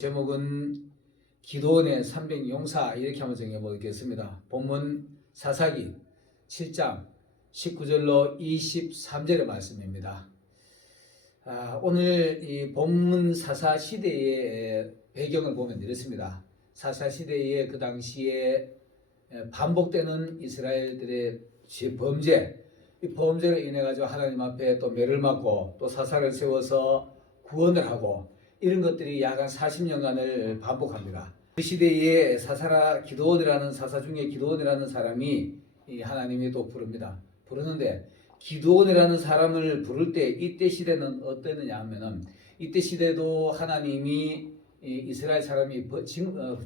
제목은 기도원의 300용사 이렇게 한번 정해보겠습니다. 본문 사사기 7장 19절로 23절의 말씀입니다. 오늘 이 본문 사사 시대의 배경을 보면 이렇습니다. 사사 시대에 그 당시에 반복되는 이스라엘들의 범죄, 이 범죄로 인해 가지고 하나님 앞에 또 매를 맞고 또 사사를 세워서 구원을 하고 이런 것들이 약 한 40년간을 반복합니다. 그 시대에 기도원이라는 사사 중에 기도원이라는 사람이 하나님이 또 부르는데 기도원이라는 사람을 부를 때 이때 시대는 어땠느냐 하면은 이때 시대도 하나님이 이스라엘 사람이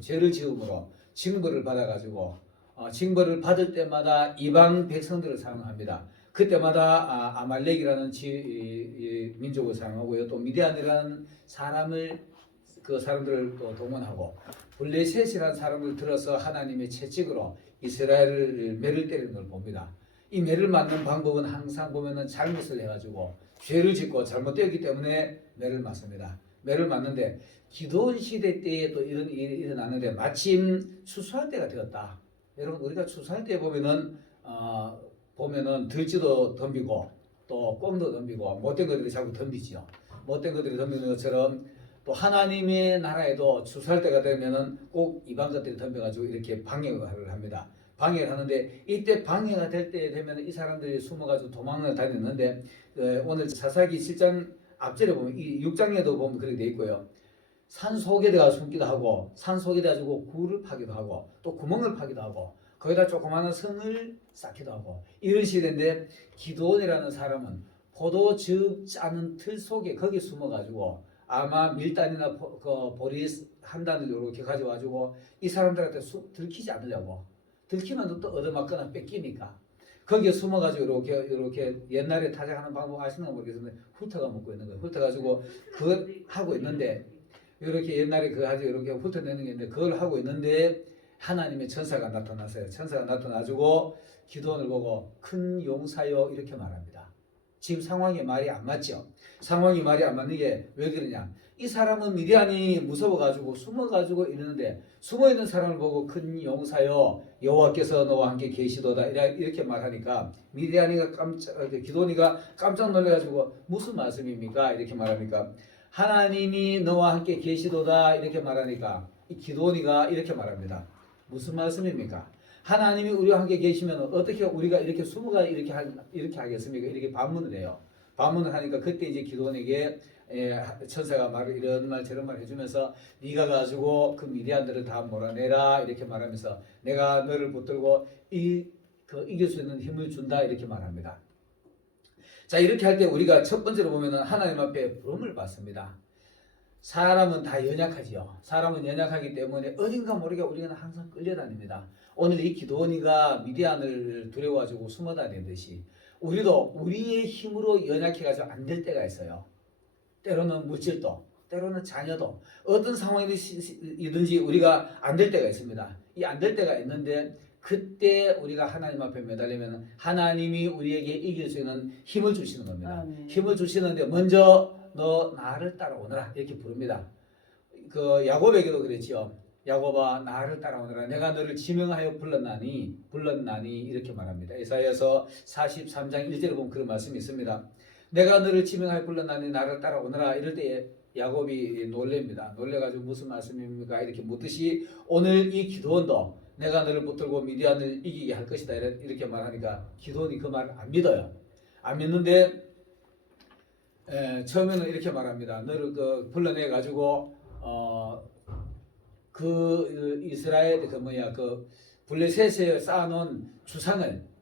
죄를 지음으로 징벌을 받아가지고 징벌을 받을 때마다 이방 백성들을 사용합니다. 그때마다 아말렉이라는 민족을 사용하고요. 또 미디안이라는 그 사람들을 또 동원하고 블레셋이라는 사람을 들어서 하나님의 채찍으로 이스라엘을 매를 때리는 걸 봅니다. 이 매를 맞는 방법은 항상 보면은 잘못을 해가지고 죄를 짓고 잘못되었기 때문에 매를 맞습니다. 매를 맞는데 기도원 시대 때에 또 이런 일이 일어나는데 마침 추수할 때가 되었다. 여러분 우리가 추수할 때 보면은 들쥐도 덤비고 또 꼼도 덤비고 못된 것들이 자꾸 덤비지요. 못된 것들이 덤비는 것처럼 또 하나님의 나라에도 추수할 때가 되면은 꼭 이방 것들이 덤벼가지고 이렇게 방해를 합니다. 방해를 하는데 이때 방해가 될 때 되면 이 사람들이 숨어가지고 도망을 다녔는데 오늘 사사기 7장 앞절에 보면 이 6장에도 보면 그렇게 돼 있고요. 산 속에다가 숨기도 하고 산 속에다 가지고 굴을 파기도 하고 또 구멍을 파기도 하고 거기다 조그마한 성을 쌓기도 하고 이런 시대인데 기도원이라는 사람은 포도 적지 틀 속에 거기 숨어가지고 아마 밀단이나 보리 한 단을 이렇게 가져와가지고 이 사람들한테 들키지 않으려고 들키면 또 얻어맞거나 뺏기니까 거기에 숨어가지고 이렇게 옛날에 타작하는 방법 아시는 거 모르겠는데 훑어가 먹고 있는 거예요. 훑어가지고 그걸 하고 있는데 이렇게 옛날에 그거 가지고 이렇게 훑어내는 게 있는데 그걸 하고 있는데 하나님의 천사가 나타났어요. 천사가 나타나가지고 기도원을 보고 큰 용사여 이렇게 말합니다. 지금 상황이 말이 안 맞죠. 상황이 말이 안 맞는 게 왜 그러냐. 이 사람은 미디안이 무서워가지고 숨어가지고 있는데 숨어있는 사람을 보고 큰 용사여 여호와께서 너와 함께 계시도다 이렇게 말하니까 기도원이가 깜짝 놀라가지고 무슨 말씀입니까? 이렇게 말합니까? 하나님이 너와 함께 계시도다 이렇게 말하니까 이 기도원이가 이렇게 말합니다. 무슨 말씀입니까? 하나님이 우리와 함께 계시면 어떻게 우리가 이렇게 숨어가 이렇게 하겠습니까? 이렇게 반문을 해요. 반문을 하니까 그때 이제 기도원에게 천사가 이런 말 저런 말 해주면서 네가 가지고 그 미디안들을 다 몰아내라 이렇게 말하면서 내가 너를 붙들고 이길 수 있는 힘을 준다 이렇게 말합니다. 자 이렇게 할 때 우리가 첫 번째로 보면은 하나님 앞에 부름을 받습니다. 사람은 다 연약하지요. 사람은 연약하기 때문에 어딘가 모르게 우리는 항상 끌려다닙니다. 오늘 이 기도원이가 미디안을 두려워가지고 숨어다니듯이 우리도 우리의 힘으로 연약해가지고 안 될 때가 있어요. 때로는 물질도, 때로는 자녀도, 어떤 상황이든지 우리가 안 될 때가 있습니다. 이 안 될 때가 있는데 그때 우리가 하나님 앞에 매달리면 하나님이 우리에게 이길 수 있는 힘을 주시는 겁니다. 힘을 주시는데 먼저 너 나를 따라오너라 이렇게 부릅니다. 그 야곱에게도 그랬지요. 야곱아 나를 따라오너라 내가 너를 지명하여 불렀나니 이렇게 말합니다. 이사야서 43장 1절에 보면 그런 말씀이 있습니다. 내가 너를 지명하여 불렀나니 나를 따라오너라 이럴 때 야곱이 놀랍니다. 놀래가지고 무슨 말씀입니까? 이렇게 묻듯이 오늘 이 기도원도 내가 너를 붙들고 미디안을 이기게 할 것이다 이렇게 말하니까 기도원이 그 말을 안 믿어요. 안 믿는데 처음에는 이렇게 말합니다. 너를 불러내 가지고 이스라엘 블레셋에 쌓아놓은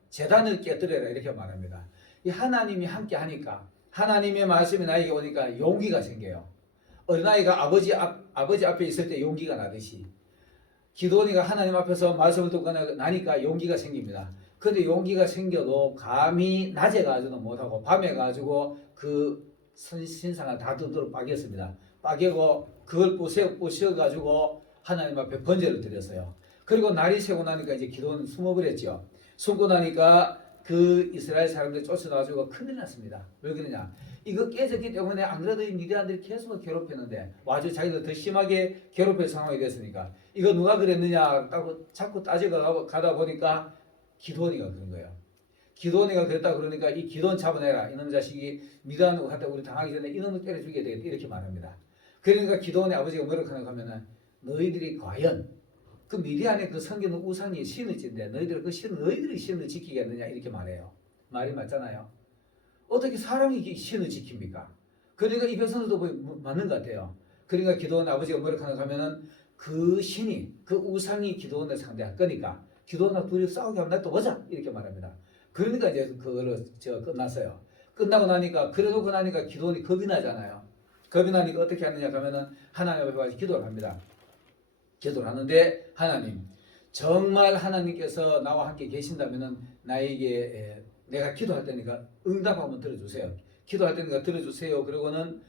제단을 깨뜨려라 이렇게 말합니다. 이 하나님이 함께 하니까 하나님의 말씀이 나에게 오니까 용기가 생겨요. 어린아이가 아버지 앞에 있을 때 용기가 나듯이 기도원이가 하나님 앞에서 말씀을 듣고 나니까 용기가 생깁니다. 근데 용기가 생겨도 감히 낮에 가지고는 못하고 밤에 가지고 그 신상을 다 두드러 빠겠습니다. 빠개고 그걸 부셔가지고 하나님 앞에 번제를 드렸어요. 그리고 날이 새고 나니까 이제 기도는 숨어버렸죠. 숨고 나니까 그 이스라엘 사람들이 쫓아나가지고 큰일 났습니다. 왜 그러냐? 이거 깨졌기 때문에 안 그래도 이 미디안들이 계속 괴롭혔는데 아주 자기들 더 심하게 괴롭힐 상황이 됐으니까 이거 누가 그랬느냐 자꾸 따지고 가다 보니까 기드온이가 그런 거예요. 기드온이가 그랬다 그러니까 이 기드온 잡아내라. 이놈 자식이 미디안으로 갔다 우리 당하기 전에 이놈을 때려 죽여야 되겠다 이렇게 말합니다. 그러니까 기드온의 아버지가 뭐라고 하냐면 너희들이 과연 그 미디안의 그 섬기는 우상이 신을 짓는데 너희들이 신을 지키겠느냐 이렇게 말해요. 말이 맞잖아요. 어떻게 사람이 신을 지킵니까? 그러니까 이 백성들도 맞는 것 같아요. 그러니까 기드온 아버지가 뭐라고 하냐면은 그 신이 그 우상이 기드온을 상대할 거니까 기드온하고 둘이 싸우게 하면 나 또 보자 이렇게 말합니다. 그러니까 이제 그거를 끝났어요. 끝나고 나니까 그래놓고 나니까 기드온이 겁이 나잖아요. 겁이 나니까 어떻게 하느냐 하면은 하나님 앞에 가서 기도를 합니다. 기도를 하는데 하나님 정말 하나님께서 나와 함께 계신다면은 나에게 내가 기도할 테니까 응답 한번 들어주세요. 기도할 테니까 들어주세요. 그리고는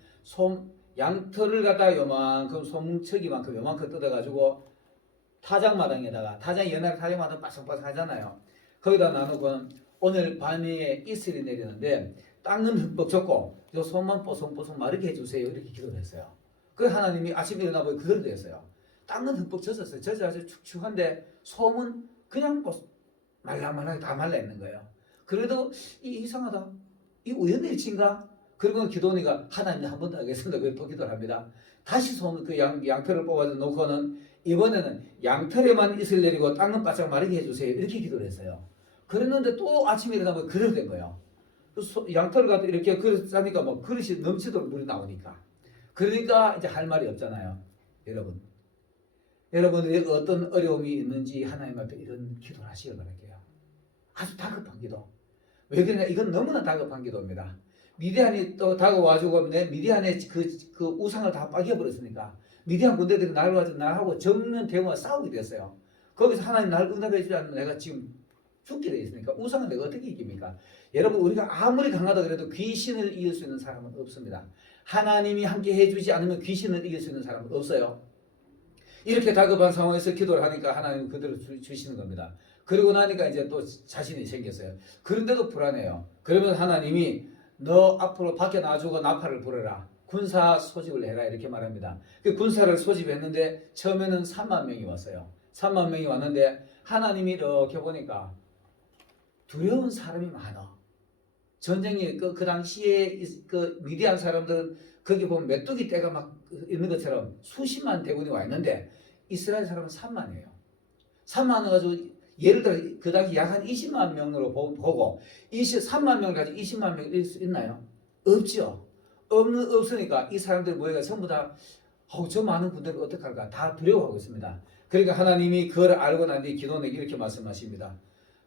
양털을 갖다 요만큼 솜뭉쳐기만큼 요만큼 뜯어가지고 타작마당에다가 옛날에 타작마당 바삭바삭 하잖아요. 거기다 나누고 오늘 밤에 이슬이 내리는데 땅은 흠뻑 젖고 요 손만 뽀송뽀송 마르게 해주세요. 이렇게 기도를 했어요. 그 하나님이 아침에 일어나 보니 그대로 됐어요. 땅은 흠뻑 젖었어요. 젖어서 축축한데 솜은 그냥 말랑말랑하게 다 말라 있는 거예요. 그래도 이상하다. 이 우연의 일치인가? 그리고 기도니가 하나님 한 번 더 하겠습니다. 그래서 또 기도를 합니다. 다시 솜 그 양털을 뽑아서 놓고는 이번에는 양털에만 이슬 내리고 땅은 바짝 마르게 해주세요. 이렇게 기도를 했어요. 그랬는데 또 아침에 일어나면 그대로 된 거예요. 양털을 갖다 이렇게 그릇 하니까 뭐 그릇이 넘치도록 물이 나오니까. 그러니까 이제 할 말이 없잖아요. 여러분들이 어떤 어려움이 있는지 하나님 앞에 이런 기도를 하시길 바랄게요. 아주 다급한 기도. 왜 그러냐? 이건 너무나 다급한 기도입니다. 미디안이 또 다가와주고 미디안의 그 우상을 다 빠개버렸으니까 미디안 군대들이 나를 가지고 나하고 정면 대응과 싸우게 됐어요. 거기서 하나님 나를 응답해 주지 않으면 내가 지금 죽게 돼 있으니까 우상은 내가 어떻게 이깁니까? 여러분 우리가 아무리 강하다 그래도 귀신을 이길 수 있는 사람은 없습니다. 하나님이 함께 해주지 않으면 귀신을 이길 수 있는 사람은 없어요. 이렇게 다급한 상황에서 기도를 하니까 하나님은 그대로 주시는 겁니다. 그리고 나니까 이제 또 자신이 생겼어요. 그런데도 불안해요. 그러면 하나님이 너 앞으로 밖에 나가주고 나팔을 불어라. 군사 소집을 해라 이렇게 말합니다. 그 군사를 소집했는데 처음에는 3만 명이 왔어요. 3만 명이 왔는데 하나님이 이렇게 보니까 두려운 사람이 많아. 전쟁이 그 당시에 그 미디안 사람들은 거기 보면 메뚜기 떼가 막 있는 것처럼 수십만 대군이 와 있는데 이스라엘 사람은 3만이에요. 3만을 가지고 예를 들어 그 당시 약 한 20만 명으로 보고 3만 명을 가지고 20만 명 이길 수 있나요? 없죠. 없으니까 이 사람들 모여가 전부 다 저 많은 군대를 어떡할까 다 두려워하고 있습니다. 그러니까 하나님이 그걸 알고 난 뒤에 기도원에게 이렇게 말씀하십니다.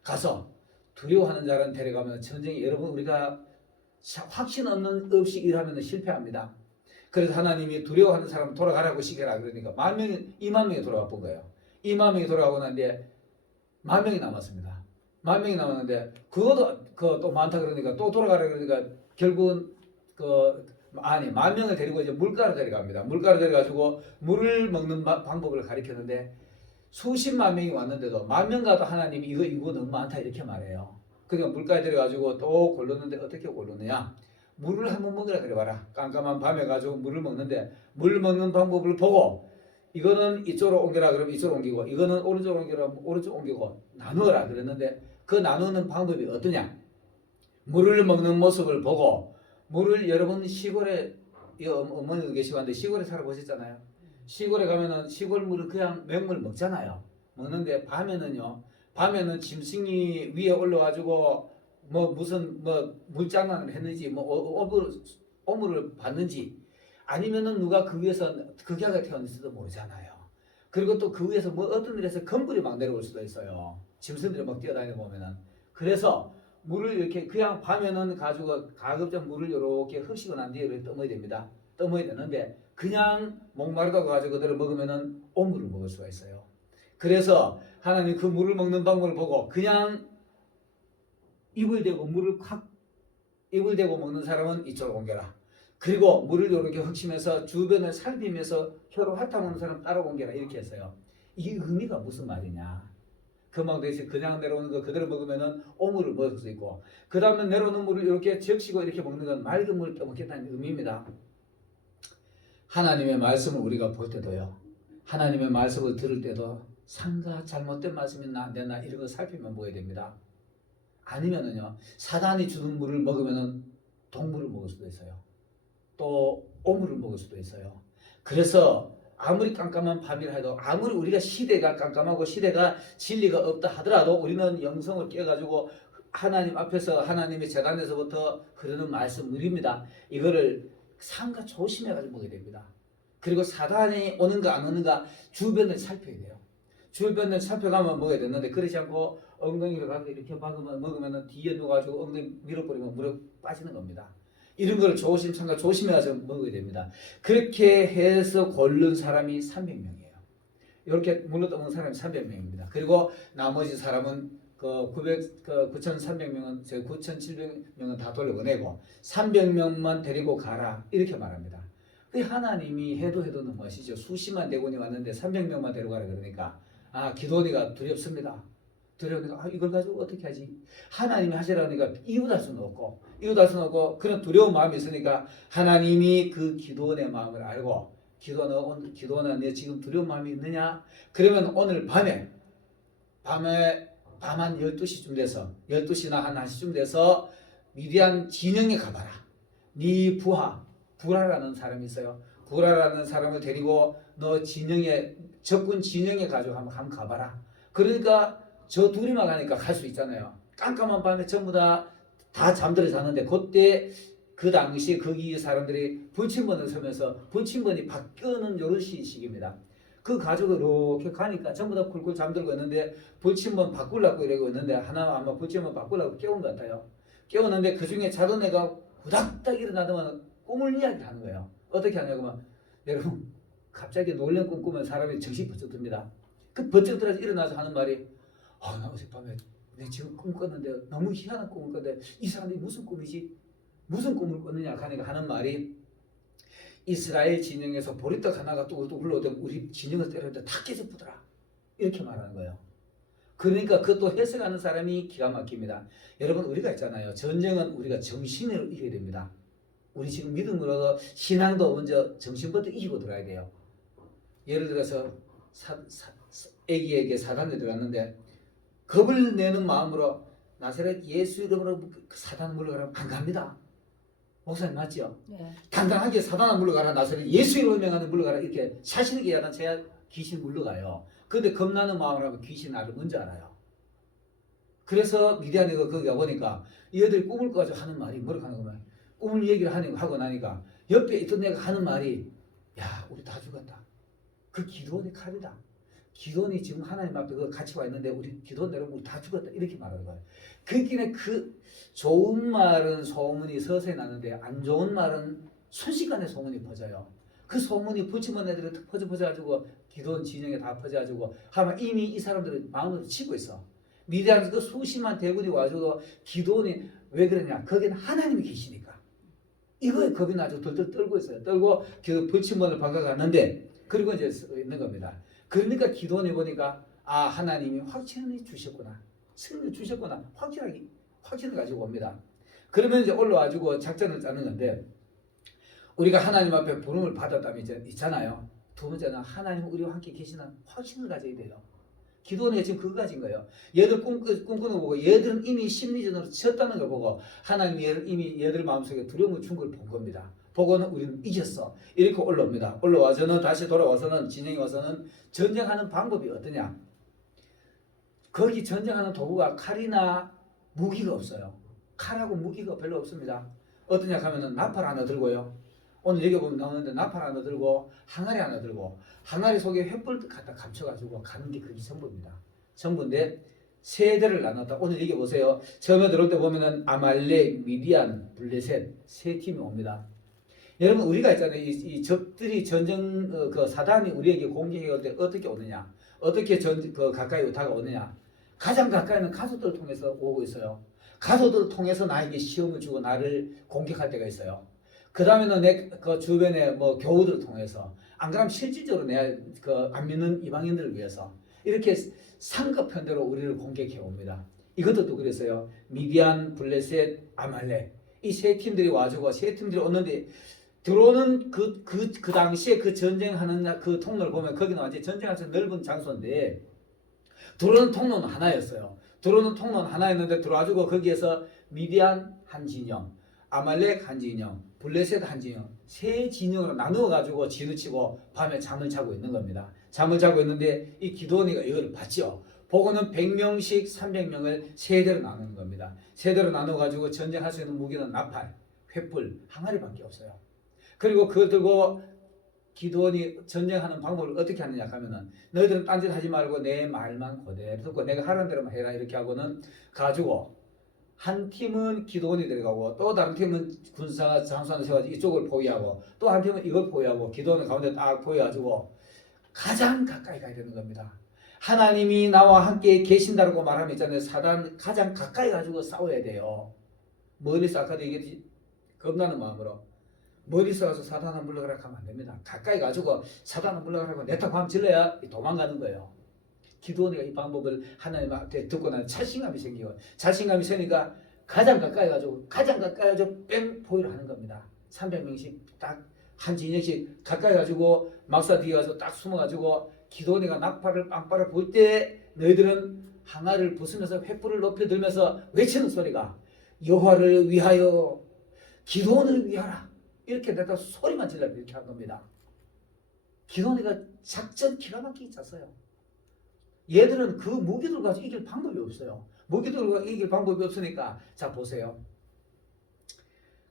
가서 두려워하는 자를 데려가면 전쟁이 여러분 우리가 확신 없이 일하면 실패합니다. 그래서 하나님이 두려워하는 사람 돌아가라고 시켜라 그러니까 2만 명이 돌아가 본 거예요. 2만 명이 돌아가고 난 뒤에 10,000명이 남았습니다. 10,000명이 남았는데 그것도 많다 그러니까 또 돌아가라 그러니까 결국은 10,000명을 데리고 이제 물가로 데려갑니다. 물가로 데려가지고 물을 먹는 방법을 가르쳤는데 수십만 명이 왔는데도 10,000명 가도 하나님이 이거 너무 많다 이렇게 말해요. 그러니까 물가에 데려가지고 또 골랐는데 어떻게 골랐느냐? 물을 한번 먹으라 그래 봐라. 깜깜한 밤에 가지고 물을 먹는데 물 먹는 방법을 보고 이거는 이쪽으로 옮겨라 그러면 이쪽으로 옮기고 이거는 오른쪽으로 옮겨라 오른쪽 옮기고 나누어라 그랬는데 그 나누는 방법이 어떠냐? 물을 먹는 모습을 보고 물을 여러분 시골에 어머니도 계시고 한데 시골에 살아보셨잖아요. 시골에 가면은 시골 물을 그냥 맹물 먹잖아요. 먹는데 밤에는 짐승이 위에 올라가지고 무슨 물장난을 했는지 오물을 받는지 아니면은 누가 그 위에서 극약을 태웠는지도 모르잖아요. 그리고 또 그 위에서 어떤 일에서 건물이 막 내려올 수도 있어요. 짐승들이 막 뛰어다니는 보면은. 그래서 물을 이렇게 그냥 밤에는 가지고 가급적 물을 이렇게 흡식을 한 뒤에 이렇게 떠먹어야 됩니다. 떠먹어야 되는데 그냥 목마르다고 가지고 그대로 먹으면은 오물을 먹을 수가 있어요. 그래서 하나님 그 물을 먹는 방법을 보고 그냥 입을 대고 먹는 사람은 이쪽으로 옮겨라. 그리고 물을 이렇게 흑심해서 주변을 살피면서 혀로 핥아먹는 사람 따로 옮겨라 이렇게 했어요. 이 의미가 무슨 말이냐? 금방 대신 그냥 내려오는 거 그대로 먹으면은 오물을 먹을 수 있고, 그 다음에 내려오는 물을 이렇게 적시고 이렇게 먹는 건 맑은 물을 떠먹겠다는 의미입니다. 하나님의 말씀을 우리가 볼 때도요, 하나님의 말씀을 들을 때도 상가 잘못된 말씀이 나 안 되나 이런 거 살피면 먹어야 됩니다. 아니면은요, 사단이 주는 물을 먹으면은 동물을 먹을 수도 있어요. 또 오물을 먹을 수도 있어요. 그래서 아무리 깜깜한 밤이라 해도, 아무리 우리가 시대가 깜깜하고 시대가 진리가 없다 하더라도 우리는 영성을 깨가지고 하나님 앞에서 하나님의 재단에서부터 흐르는 말씀물입니다. 이거를 삼가 조심해가지고 먹어야 됩니다. 그리고 사단이 오는가 안 오는가 주변을 살펴야 돼요. 주변을 살펴가면 먹어야 되는데, 그렇지 않고 엉덩이를 가서 이렇게 먹으면 뒤에 누가지고 엉덩이 밀어버리면 물에 빠지는 겁니다. 이런 걸 삼가 조심해서 먹어야 됩니다. 그렇게 해서 고른 사람이 300명이에요. 이렇게 물로 떠먹는 사람이 300명입니다. 그리고 나머지 사람은 9,300명은, 9,700명은 다 돌려보내고 300명만 데리고 가라 이렇게 말합니다. 그 하나님이 해도 너무 아시죠? 수십만 대군이 왔는데 300명만 데려가라 그러니까 기도니가 두렵습니다. 두려우니까 이걸 가지고 어떻게 하지? 하나님이 하시라니까 이웃할 수는 없고 그런 두려운 마음이 있으니까 하나님이 그 기도원의 마음을 알고, 기도원아 너 지금 두려운 마음이 있느냐? 그러면 오늘 밤 한 12시쯤 돼서 12시나 한 1시쯤 돼서 미디안 진영에 가봐라. 네 부라라는 사람이 있어요. 부라라는 사람을 데리고 너 적군 진영에 가지고 한번 가봐라. 그러니까 저 둘이만 가니까 갈 수 있잖아요. 깜깜한 밤에 전부 다 잠들어 자는데, 그때 그 당시 거기 사람들이 불침번을 서면서 불침번이 바뀌는 요런 시기입니다. 그 가족을 이렇게 가니까 전부 다 쿨쿨 잠들고 있는데 불침번 바꾸려고 이러고 있는데, 하나 아마 불침번 바꾸려고 깨운 것 같아요. 깨우는데 그 중에 자던 애가 후닥닥 일어나더만 꿈을 이야기하는 거예요. 어떻게 하냐고만, 여러분 갑자기 놀란 꿈 꾸면 사람이 정신이 번쩍 듭니다. 그 번쩍 들어서 일어나서 하는 말이, 나 어젯밤에 내 지금 꿈 꿨는데 너무 희한한 꿈을 꿨는데 이 사람이 무슨 꿈이지? 무슨 꿈을 꿨느냐 하니까 하는 말이, 이스라엘 진영에서 보리떡 하나가 또 굴러오던 우리 진영을 때렸는데 다 깨져보더라 이렇게 말하는 거예요. 그러니까 그것도 해석하는 사람이 기가 막힙니다. 여러분 우리가 있잖아요. 전쟁은 우리가 정신으로 이겨야 됩니다. 우리 지금 믿음으로도 신앙도 먼저 정신부터 이기고 들어야 돼요. 예를 들어서 애기에게 사단이 들어갔는데 겁을 내는 마음으로 나사렛 예수 이름으로 사단 물러가라면 안 갑니다. 목사님 맞죠? 네. 당당하게 사단아 물러가라, 나사렛 예수 이름으로 명하는 물러가라 이렇게 자신 있게 얘기하면 제가 귀신 물러가요. 그런데 겁나는 마음으로 하면 귀신 나를 먼저 알아요. 그래서 미디안에 거기 가보니까 얘들이 꿈을 꿔가지고 하는 말이 뭐라고 하는 거면, 꿈을 얘기를 하고 나니까 옆에 있던 애가 하는 말이, 야 우리 다 죽었다. 그 기도원의 칼이다. 기도원이 지금 하나님 앞에 같이 와 있는데 우리 기도원 여러분 우리 다 죽었다 이렇게 말하는 거예요. 그 좋은 말은 소문이 서서히 나는데 안 좋은 말은 순식간에 소문이 퍼져요. 그 소문이 붙이면 애들이 퍼져가지고 기도원 진영에 다 퍼져가지고 하면 이미 이 사람들은 마음으로 치고 있어. 미디안에서 그 수십만 대군이 와줘도 기도원이 왜 그러냐? 거기는 하나님이 계시니까. 이거에 겁이 나서 덜덜 떨고 있어요. 떨고 그 불침번을 박아갔는데, 그리고 이제 있는 겁니다. 그러니까 기도원에 보니까 하나님이 확신을 주셨구나, 승리를 주셨구나, 확신을 가지고 옵니다. 그러면 이제 올라와가지고 작전을 짜는 건데, 우리가 하나님 앞에 부름을 받았다면 이제 있잖아요. 두 번째는 하나님 우리와 함께 계시는 확신을 가져야 돼요. 기도원이 지금 그거 가진 거예요. 얘들 꿈꾸는 거 보고 얘들은 이미 심리전으로 쳤다는 걸 보고 하나님이 이미 얘들 마음속에 두려움을 준 걸 본 겁니다. 보고는 우리는 이겼어 이렇게 올라옵니다. 올라와서는 다시 돌아와서는 진영에 와서는 전쟁하는 방법이 어떠냐. 거기 전쟁하는 도구가 칼이나 무기가 없어요. 칼하고 무기가 별로 없습니다. 어떠냐 하면은 나팔 하나 들고요. 오늘 여기 보면 나오는데 나팔 하나 들고 항아리 하나 들고, 항아리 속에 횃불 갖다 감춰가지고 가는 게 그게 전부입니다. 전부인데 세대를 나눴다. 오늘 여기 보세요. 처음에 들어올 때 보면은 아말렉, 미디안, 블레셋 세 팀이 옵니다. 여러분 우리가 있잖아요. 이 적들이 전쟁 사단이 우리에게 공격해 올 때 어떻게 오느냐, 어떻게 가까이 다가오느냐. 가장 가까이는 가족들을 통해서 오고 있어요. 가족들을 통해서 나에게 시험을 주고 나를 공격할 때가 있어요. 그 다음에는 내 주변에 교우들을 통해서, 안 그러면 실질적으로 안 믿는 이방인들을 위해서, 이렇게 상급편대로 우리를 공격해 옵니다. 이것도 또 그랬어요. 미디안, 블레셋, 아말렉 이 세 팀들이 와주고 세 팀들이 오는데 들어오는 그 당시에 그 전쟁하는 그 통로를 보면 거기는 완전 전쟁할 수 있는 넓은 장소인데 들어오는 통로는 하나였어요. 들어오는 통로는 하나였는데 들어와주고 거기에서 미디안 한 진영, 아말렉 한 진영, 블레셋 한 진영 세 진영으로 나누어 가지고 진우치고 밤에 잠을 자고 있는 겁니다. 잠을 자고 있는데 이 기드온이가 이걸 봤죠. 보고는 100명씩 300명을 세대로 나누는 겁니다. 세대로 나눠 가지고 전쟁할 수 있는 무기는 나팔, 횃불, 항아리밖에 없어요. 그리고 그거 들고 기드온이 전쟁하는 방법을 어떻게 하느냐 하면은 너희들은 딴짓 하지 말고 내 말만 그대로 듣고 내가 하라는 대로만 해라 이렇게 하고는 가지고 한 팀은 기드온이 들어가고 또 다른 팀은 군사 장수하는 세워가지고 이쪽을 포위하고 또 한 팀은 이걸 포위하고 기드온은 가운데 딱 포위해가지고 가장 가까이 가야 되는 겁니다. 하나님이 나와 함께 계신다고 말하면 있잖아요. 사단 가장 가까이 가지고 싸워야 돼요. 멀리서 아까도 얘기했지 겁나는 마음으로 멀리서 가서 사단을 물러가라 하면 안 됩니다. 가까이 가지고 사단을 물러가라 하고 내타 ความ 질러야 도망가는 거예요. 기드온이가 이 방법을 하나님한테 듣고 나면 자신감이 생겨요. 자신감이 생기니까 가장 가까이 가지고 뺑 포위를 하는 겁니다. 300명씩 딱 한 진영씩 가까이 가지고 막사 뒤에 가서 딱 숨어가지고 기드온이가 나팔을 빵빠를 불 때 너희들은 항아리를 부수면서 횃불을 높여 들면서 외치는 소리가 여호와를 위하여 기드온을 위하라 이렇게 내가 소리만 질러 이렇게 한 겁니다. 기드온이가 작전 기가 막히게 짰어요. 얘들은 그 무기들 가지고 이길 방법이 없어요. 무기들 가지고 이길 방법이 없으니까 자 보세요.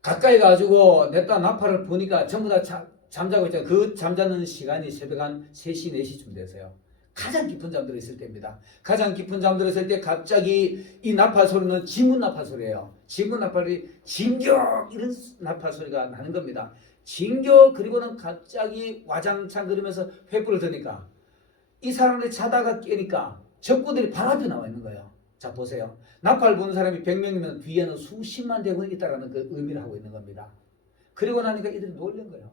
가까이 가지고 냈다 나팔을 보니까 전부 다 잠자고 있잖아요. 그 잠자는 시간이 새벽 한 3시, 4시쯤 돼서요. 가장 깊은 잠들어 있을 때입니다. 가장 깊은 잠들어 있을 때 갑자기 이 나팔 소리는 지문 나팔 소리예요. 지문 나팔이 진격 이런 나팔 소리가 나는 겁니다. 진격 그리고는 갑자기 와장창 그러면서 횃불을 드니까 이 사람들이 자다가 깨니까 적군들이 바로 앞에 나와 있는 거예요. 자 보세요. 나팔 부는 사람이 100명이면 뒤에는 수십만 대군이 있다는 그 의미를 하고 있는 겁니다. 그리고 나니까 이들이 놀란 거예요.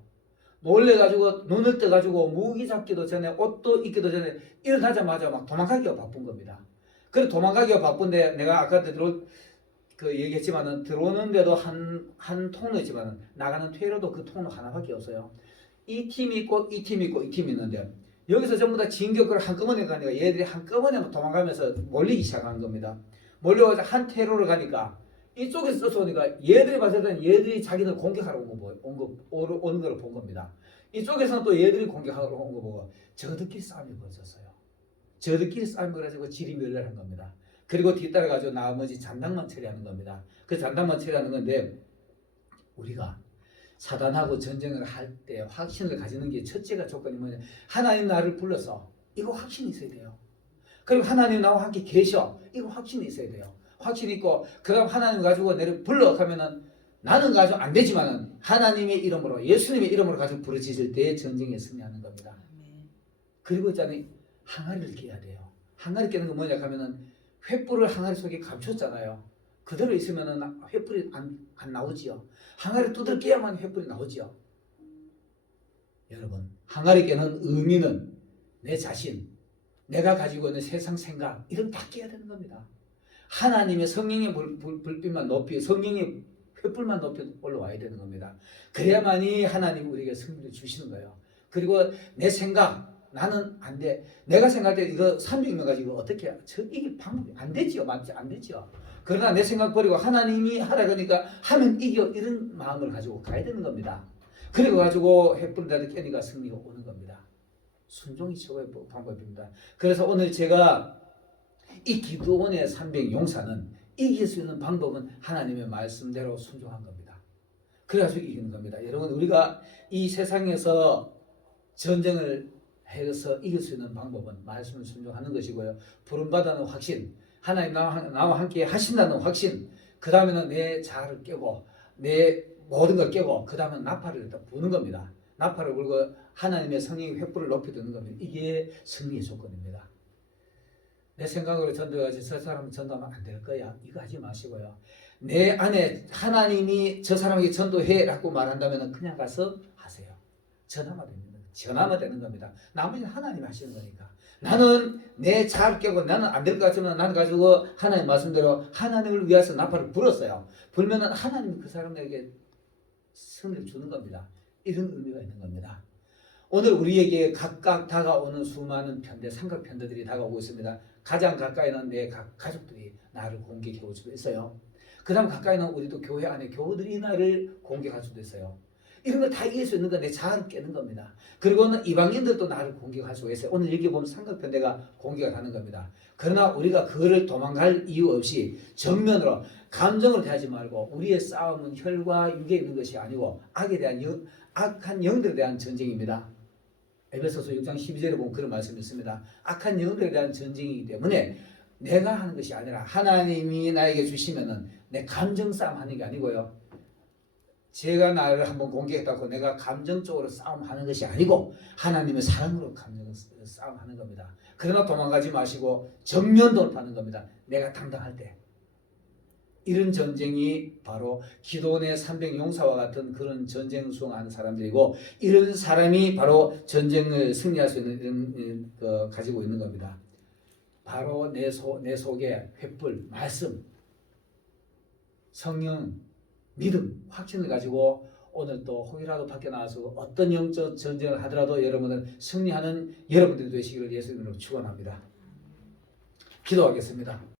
놀래가지고 눈을 떠가지고 무기 잡기도 전에 옷도 입기도 전에 일어나자마자 막 도망가기가 바쁜 겁니다. 그래 도망가기가 바쁜데 내가 아까도 얘기했지만은 들어오는데도 한 통로지만은 나가는 퇴로도 그 통로 하나밖에 없어요. 이 팀이 있고 이 팀이 있고 이 팀이 있는데 여기서 전부 다 진격을 한꺼번에 가니까 얘들이 한꺼번에 도망가면서 몰리기 시작한 겁니다. 몰려가서 한 퇴로를 가니까 이쪽에서 쏘니까 얘들이 봤을 때는 얘들이 자기들 공격하러 오는 걸 본 겁니다. 이쪽에서는 또 얘들이 공격하러 온 거 보고 저들끼리 싸움이 벌어졌어요. 저들끼리 싸움이 벌어지고 질이 멸렬한 겁니다. 그리고 뒤따라가지고 나머지 잔당만 처리하는 겁니다. 그 잔당만 처리하는 건데 우리가 사단하고 전쟁을 할 때 확신을 가지는 게 첫째가 조건이 뭐냐 하나님 나를 불러서 이거 확신이 있어야 돼요. 그리고 하나님 나와 함께 계셔 이거 확신이 있어야 돼요. 확신이 있고 그 다음 하나님 가지고 내를 불러 하면은 나는 가지고 안 되지만은 하나님의 이름으로 예수님의 이름으로 가지고 부르짖을 때 전쟁에 승리하는 겁니다. 그리고 있잖아요 항아리를 깨야 돼요. 항아리 깨는 건 뭐냐 하면은 횃불을 항아리 속에 감췄잖아요. 그대로 있으면은 횃불이 안 나오지요. 항아리 두드려 깨야만 횃불이 나오지요. 여러분 항아리 깨는 의미는 내 자신 내가 가지고 있는 세상 생각 이런 다 깨야 되는 겁니다. 하나님의 성령의 불빛만 높이 성령의 횃불만 높이 올라와야 되는 겁니다. 그래야만이 하나님 우리에게 승리를 주시는 거예요. 그리고 내 생각 나는 안 돼. 내가 생각할 때 이거 300명 가지고 어떻게 이길 방법이 안 되지요. 맞지? 안 되지요. 그러나 내 생각 버리고 하나님이 하라 그러니까 하면 이겨 이런 마음을 가지고 가야 되는 겁니다. 그리고 가지고 횃불을 깨니까 승리가 오는 겁니다. 순종이 최고의 방법입니다. 그래서 오늘 제가 이 기드온의 300 용사는 이길 수 있는 방법은 하나님의 말씀대로 순종한 겁니다. 그래가지고 이기는 겁니다. 여러분 우리가 이 세상에서 전쟁을 해서 이길 수 있는 방법은 말씀을 순종하는 것이고요. 부름받아는 확신, 하나님 나와 함께 하신다는 확신, 그 다음에는 내 자아를 깨고 내 모든 걸 깨고 그 다음은 나팔을 부는 겁니다. 나팔을 불고 하나님의 성령의 횃불을 높이 드는 겁니다. 이게 승리의 조건입니다. 내 생각으로 전도해야지 저 사람은 전도하면 안 될 거야. 이거 하지 마시고요. 내 안에 하나님이 저 사람에게 전도해라고 말한다면 그냥 가서 하세요. 전하면 됩니다. 전하면 되는 겁니다. 나머지는 하나님이 하시는 거니까. 나는 내 잘 깨고 나는 안 될 것 같지만 나는 가지고 하나님 말씀대로 하나님을 위해서 나팔을 불었어요. 불면은 하나님이 그 사람에게 승리를 주는 겁니다. 이런 의미가 있는 겁니다. 오늘 우리에게 각각 다가오는 수많은 편대, 삼각편대들이 다가오고 있습니다. 가장 가까이는 내 가족들이 나를 공격해 올 수도 있어요. 그 다음 가까이는 우리도 교회 안에 교우들이 나를 공격할 수도 있어요. 이런 걸 다 이길 수 있는 건 내 자아를 깨는 겁니다. 그리고는 이방인들도 나를 공격할 수가 있어요. 오늘 여기 보면 삼각편대가 공격을 하는 겁니다. 그러나 우리가 그거를 도망갈 이유 없이 정면으로 감정으로 대하지 말고 우리의 싸움은 혈과 육에 있는 것이 아니고 악한 영들에 대한 전쟁입니다. 에베소서 6장 12절에 보면 그런 말씀이 있습니다. 악한 영들에 대한 전쟁이기 때문에 내가 하는 것이 아니라 하나님이 나에게 주시면은 내 감정 싸움 하는 게 아니고요. 제가 나를 한번 공격했다고 내가 감정적으로 싸움하는 것이 아니고 하나님의 사랑으로 감정 싸움하는 겁니다. 그러나 도망가지 마시고 정면 돌파하는 겁니다. 내가 당당할 때. 이런 전쟁이 바로 기도원의 300 용사와 같은 그런 전쟁 수행하는 사람들이고 이런 사람이 바로 전쟁을 승리할 수 있는 가지고 있는 겁니다. 바로 내 속에 횃불, 말씀, 성령, 믿음, 확신을 가지고 오늘 또 혹이라도 밖에 나와서 어떤 영적 전쟁을 하더라도 여러분은 승리하는 여러분들이 되시기를 예수님으로 축원합니다. 기도하겠습니다.